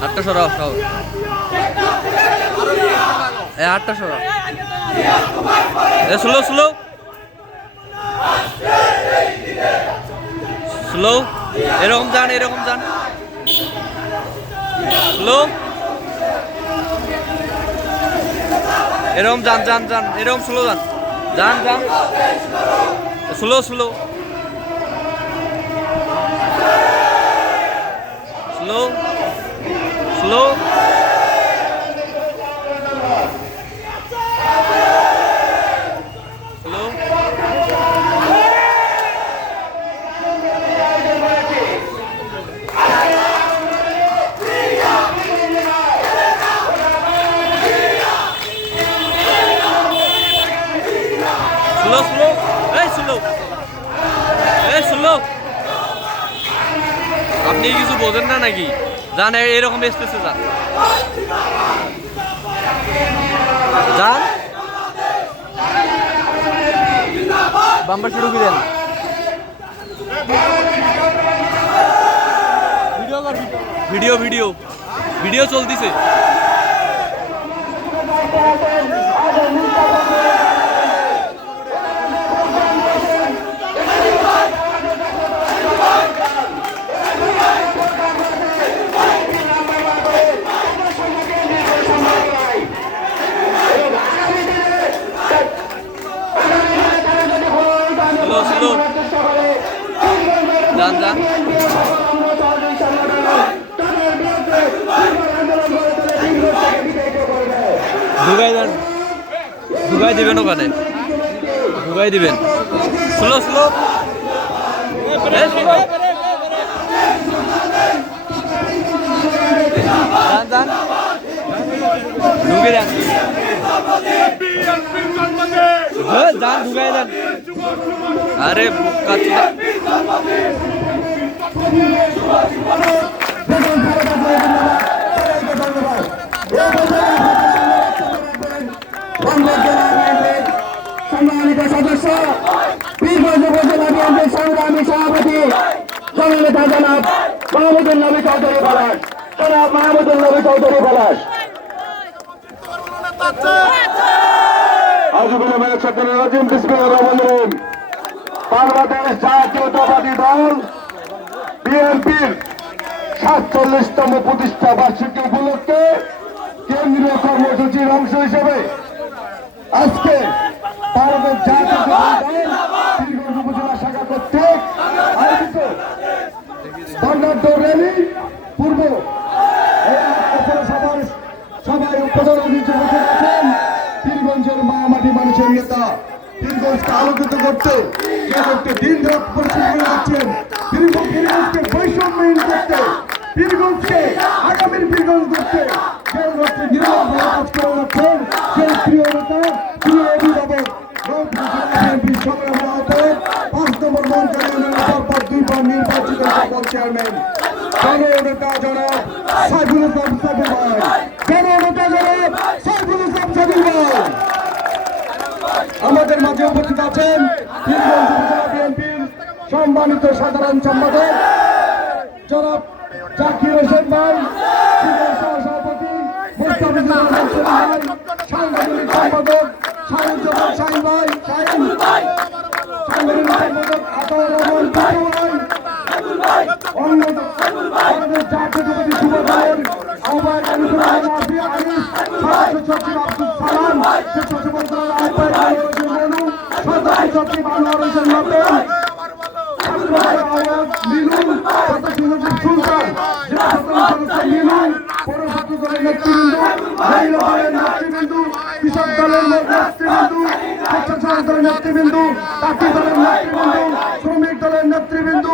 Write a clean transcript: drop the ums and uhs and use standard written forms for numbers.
হাতটা সরাও সব, হাতটা সরাও, স্লো স্লো স্লো, এরকম যান, এরকম যান, স্লো, এরকম যান যান যান, এরকম স্লো যান, যান যান, slow slow slow slow, slow slow, এই স্লো, এই স্লো, আপনি কিছু বোঝেন না নাকি? যান এরকম স্পেসে যান, যান, বাম্পার শুরু করেন, ভিডিও ভিডিও ভিডিও চলতেছে। স্লো স্লো, যান যান, ঢুকাই দেন, ঢুকাই দিবেন ওখানে, ঢুকাই দিবেন, স্লো স্লো, যান যান, ঢুকে দেন, যান ঢুকাই দেন, আরে সম্মানিত সদস্য, পীরগঞ্জ উপজেলা বিএনপির সংগ্রামী সভাপতি জননেতা জনাব মাহমুদুল নবী চৌধুরী পলাশ, জনাব মাহমুদুল নবী চৌধুরী পলাশ। বাংলাদেশ জাতীয়তাবাদী দল বিএনপির ৪৭তম প্রতিষ্ঠা বার্ষিকী উপলক্ষে কেন্দ্রীয় কর্মসূচির অংশ হিসেবে আজকে বাংলাদেশ জাতীয়তাবাদী দল পীরগঞ্জ উপজেলা শাখা কর্তৃক আয়োজিত বর্ণাঢ্য র্যালি পূর্ব সভায় উপজেলা বসে আছেন পীরগঞ্জের মাটি মানুষের নেতা, পীরগঞ্জকে আলোকিত করতে দিন রাত পরিশ্রম করে যাচ্ছেন, পীরগঞ্জকে বৈষম্যহীন করতে, পীরগঞ্জকে আগামীর পীরগঞ্জ করতে যে রাষ্ট্রে নিরন্তর কাজ করে যাচ্ছেন সেই প্রিয় নেতা, প্রিয় অভিভাবক বিএনপির সংগ্রামী আহ্বায়ক, ৫ নম্বর মঞ্চের পর ২বার নির্বাচিত সকল চেয়ারম্যান জননেতা জনাব সাইফুল ইসলাম সাইফুল ভাই, জননেতা জনাব সাইফুল ইসলাম সাইফুল ভাই আমাদের মাঝে উপস্থিত আছেন পীরগঞ্জ উপজেলা বিএনপির সম্মানিত সাধারণ সম্পাদক জনাব জাকির হোসেন ভাই, সহসভাপতি মুস্তাফিজুর রহমান ভাই, সাংগঠনিক সম্পাদক শাহিনুজ্জামান শাহিন ভাই, সাংগঠনিক সম্পাদক আতাউর রহমান ভাই, আমাদের জাতীয়তাবাদী যুব দলের আহ্বায়ক আনিসুর রহমান আফিয়া আনিস, সদস্য সচিব আব্দুল সালাম, সচিব মন্ত্রণালয়ের আহ্বায়ক মনু, সদস্য সচিব আনোয়ার হোসেন নতুন, মিলুন, সদস্য সচিব সুলতান, জেলা সদস্য মিলুন, পৌর ছাত্র দলের নেতৃবৃন্দ, মহিলা দলের নেতৃবৃন্দ, কৃষক দলের নেতৃবৃন্দ, স্বেচ্ছাসেবক দলের নেতৃবৃন্দ, তাঁতি দলের নেতৃবৃন্দ, শ্রমিক দলের নেতৃবৃন্দ।